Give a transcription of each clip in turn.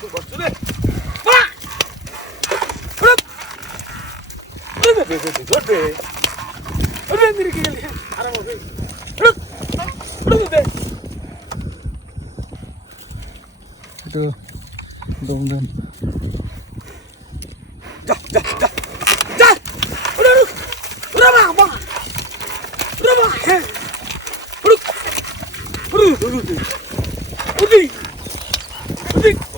그것을 해. 그럼. 그래, 그래, 그래, 그래. 그래, 이렇게 이렇게 알아봐. 그래. 그런데. 그래도 농담. 자, 자, 자. 자. 그래, 그래, 봐, 봐. 그래, 봐. 그래, 그래, 그래, 그래. 어디? 어디?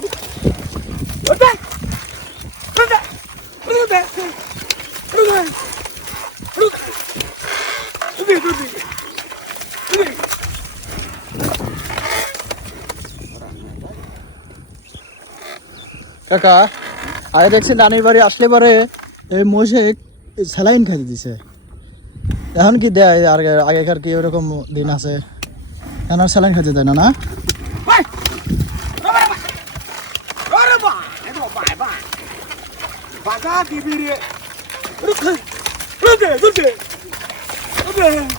কাকা আগে দেখছি নানির বাড়ি আসলে পরে এই মহিষে স্যালাইন খাইতে দিছে এখন কি দেয় আর আগেকার কি ওরকম দিন আছে এখন আর স্যালাইন খাইতে দেয় না না Vai! Vai, vai!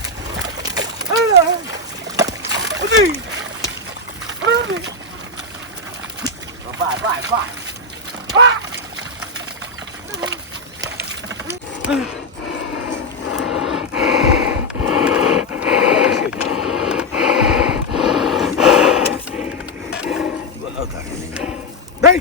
Hey!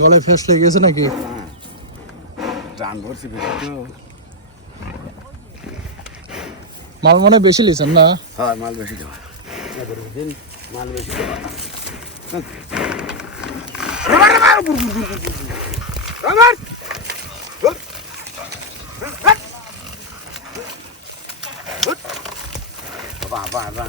গলায় ফেস লেগে গেছে নাকি ভরছি বেশি তো। মাল মনে বেশি লিছেন না? হ্যাঁ মাল বেশি দেওয়া। দিন মাল বেশি দেওয়া। বাবা.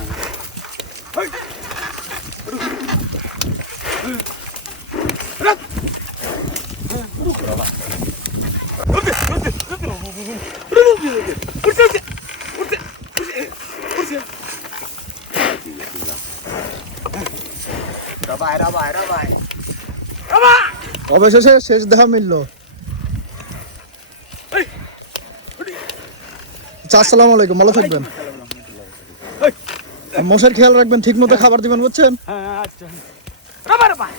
Rabay! অবশেষে শেষ দেখা মিলল আচ্ছা, আসসালামু আলাইকুম ভালো থাকবেন মশার খেয়াল রাখবেন ঠিক মতো খাবার দিবেন বুঝছেন? হ্যাঁ আচ্ছা। rabay,